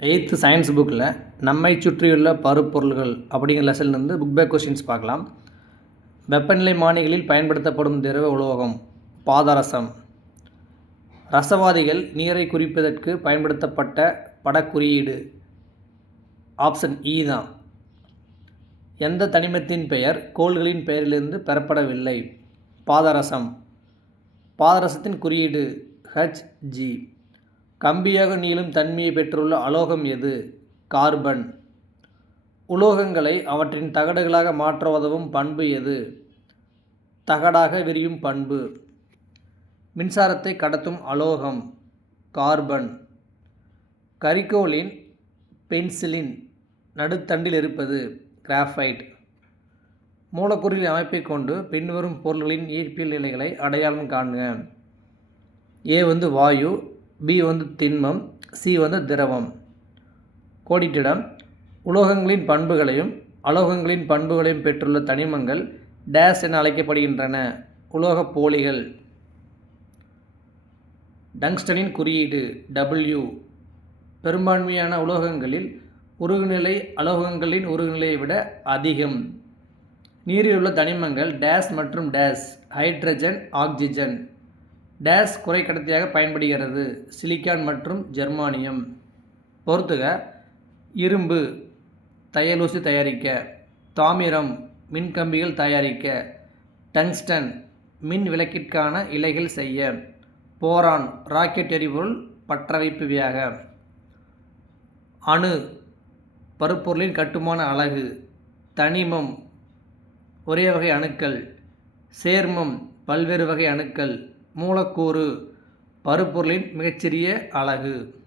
Eighth science புக்கில் நம்மை சுற்றியுள்ள பருப்பொருள்கள் அப்படிங்கிற லெசன்லேருந்து புக் பேக் கொஷின்ஸ் பார்க்கலாம். வெப்பநிலை மானிகளில் பயன்படுத்தப்படும் திரவ உலோகம் பாதரசம். ரசவாதிகள் நீரை குறிப்பதற்கு பயன்படுத்தப்பட்ட படக்குறியீடு. ஆப்ஷன் இ e தான். எந்த தனிமத்தின் பெயர் கோள்களின் பெயரிலிருந்து பெறப்படவில்லை? பாதரசம். பாதரசத்தின் குறியீடு ஹெச்ஜி கம்பியாக நீளும் தன்மையை பெற்றுள்ள அலோகம் எது? கார்பன். உலோகங்களை அவற்றின் தகடுகளாக மாற்ற உதவும் பண்பு எது? தகடாக விரியும் பண்பு. மின்சாரத்தை கடத்தும் அலோகம். கார்பன். கரிக்கோலின் பென்சிலின் நடுத்தண்டில் இருப்பது கிராஃபைட். மூலக்கூறில் அமைப்பை கொண்டு பின்வரும் பொருள்களின் ஈர்ப்பியல் நிலைகளை அடையாளம் காண்க. ஏ வந்து வாயு பி வந்து திண்மம் சி வந்து திரவம். கோடிட்டிடம் உலோகங்களின் பண்புகளையும் அலோகங்களின் பண்புகளையும் பெற்றுள்ள தனிமங்கள் டேஸ் என அழைக்கப்படுகின்றன. உலோகப் போலிகள். டங்ஸ்டனின் குறியீடு டபிள்யூ பெரும்பான்மையான உலோகங்களில் உருகுநிலை அலோகங்களின் உருகுநிலையை விட அதிகம். நீரில் உள்ள தனிமங்கள் டேஸ் மற்றும் டேஸ் ஹைட்ரஜன் ஆக்சிஜன் டேஸ் குறைக்கடத்தியாக பயன்படுகிறது. சிலிக்கான் மற்றும் ஜெர்மானியம். பொறுத்துக இரும்பு தையலூசி தயாரிக்க தாமிரம் மின்கம்பிகள் தயாரிக்க டங்ஸ்டன் மின் விளக்கிற்கான இலைகள் செய்ய போரான் ராக்கெட் எரிபொருள் பற்றவைப்புவியாக அணு பருப்பொருளின் கட்டுமான அலகு தனிமம் ஒரே வகை அணுக்கள் சேர்மம் பல்வேறு வகை அணுக்கள் மூலக்கூறு பருப்பொருளின் மிகச்சிறிய அலகு.